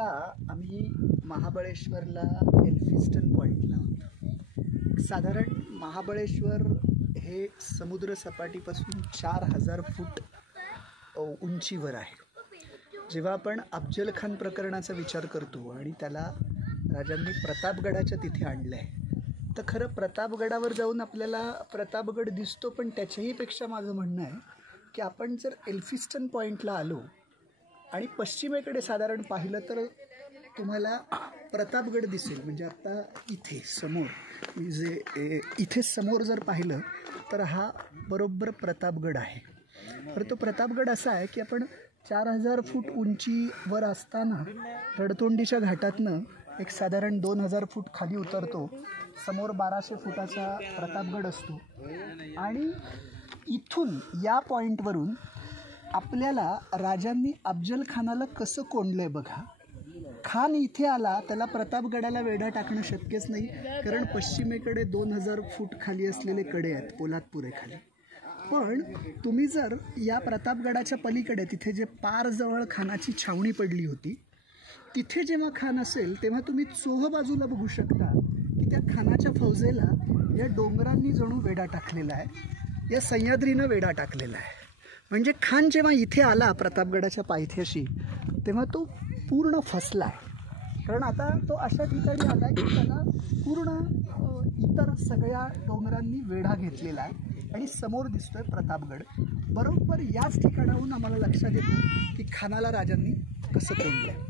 आत्ता आम्ही महाबळेश्वरला एल्फिस्टन पॉईंटला आहोत। साधारण महाबळेश्वर हे समुद्र सपाटीपासून 4000 फूट उंचीवर आहे। जेव्हा आपण अफजल खान प्रकरणाचा विचार करतो आणि त्याला राजांनी प्रतापगडाच्या तिथे आणलं आहे, तर खरं प्रतापगडावर जाऊन आपल्याला प्रतापगड दिसतो, पण त्याच्याही पेक्षा माझं म्हणणं आहे की आपण जर एल्फिस्टन पॉईंटला आलो आणि पश्चिमेकडे साधारण पाहिलं तर तुम्हाला प्रतापगड दिसेल। म्हणजे आता इथे समोर इथे समोर जर पाहिलं तर हा बरोबर प्रतापगड आहे। तर तो प्रतापगड असा आहे की आपण 4000 फूट उंचीवर असताना रडतोंडीच्या घाटातनं एक साधारण 2000 फूट खाली उतरतो। समोर 1200 फुटाचा प्रतापगड असतो आणि इथून या पॉईंटवरून आपल्याला राजांनी अफजल खानाला कसं कोंडलंय बघा। खान इथे आला, त्याला प्रतापगडाला वेढा टाकणं शक्यच नाही, कारण पश्चिमेकडे 2000 फूट खाली असलेले कडे आहेत, पोलादपूर आहे खाली। पण तुम्ही जर या प्रतापगडाच्या पलीकडे तिथे जे पारजवळ खानाची छावणी पडली होती, तिथे जेव्हा खान असेल तेव्हा तुम्ही चोह बाजूला बघू शकता की त्या खानाच्या फौजेला या डोंगरांनी जणू वेढा टाकलेला आहे, या सह्याद्रीनं वेढा टाकलेला आहे। म्हणजे खान जेव्हा इथे आला प्रतापगडाच्या पायथ्याशी, तेव्हा तो पूर्ण फसला आहे, कारण आता तो अशा ठिकाणी आला की त्याला पूर्ण इतर सगळ्या डोंगरांनी वेढा घेतलेला आहे आणि समोर दिसतोय प्रतापगड। बरोबर याच ठिकाणाहून आम्हाला लक्षात येतं की खानाला राजांनी कसं कोंडलं।